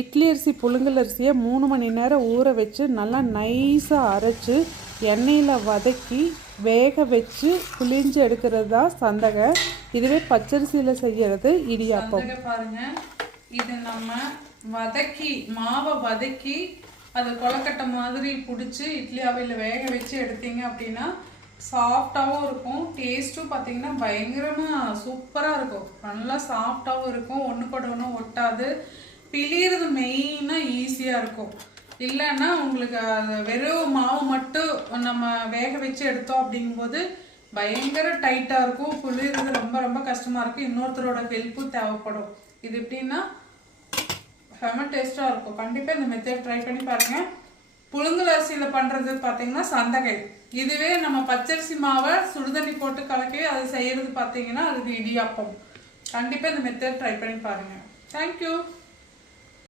இட்லி அரிசி புழுங்கல் அரிசியை மூணு மணி நேரம் ஊற வச்சு நல்லா நைஸாக அரைச்சு எண்ணெயில் வதக்கி வேக வச்சு புளிஞ்சு எடுக்கிறது தான் சந்தகை. இதுவே பச்சரிசியில் செய்கிறது இடியாப்பம். பாருங்கள் பாருங்க. இது நம்ம வதக்கி மாவை வதக்கி அது கொலக்கட்டை மாதிரி பிடிச்சி இட்லி அவையில் வேக வச்சு எடுத்தீங்க அப்படின்னா சாஃப்டாகவும் இருக்கும். டேஸ்ட்டும் பார்த்தீங்கன்னா பயங்கரமாக சூப்பராக இருக்கும். நல்லா சாஃப்டாகவும் இருக்கும். ஒன்று கூட ஒட்டாது. பிழியறது மெயினாக ஈஸியாக இருக்கும். இல்லைன்னா உங்களுக்கு அது வெறும் மாவு மட்டும் நம்ம வேக வச்சு எடுத்தோம் அப்படிங்கும்போது பயங்கர டைட்டாக இருக்கும். புளியறது ரொம்ப ரொம்ப கஷ்டமாக இருக்கும். இன்னொருத்தரோட ஹெல்ப்பும் தேவைப்படும். இது எப்படின்னா செம்ம டேஸ்ட்டாக இருக்கும். கண்டிப்பாக இந்த மெத்தட் ட்ரை பண்ணி பாருங்கள் புழுங்கல் அரிசியில் பண்ணுறது பார்த்தீங்கன்னா சந்தகை. இதுவே நம்ம பச்சரிசி மாவை சுடுதண்ணி போட்டு கலக்கி அதை செய்கிறது பார்த்தீங்கன்னா அதுக்கு இடியாப்பம். கண்டிப்பாக இந்த மெத்தட் ட்ரை பண்ணி பாருங்கள் தேங்க்யூ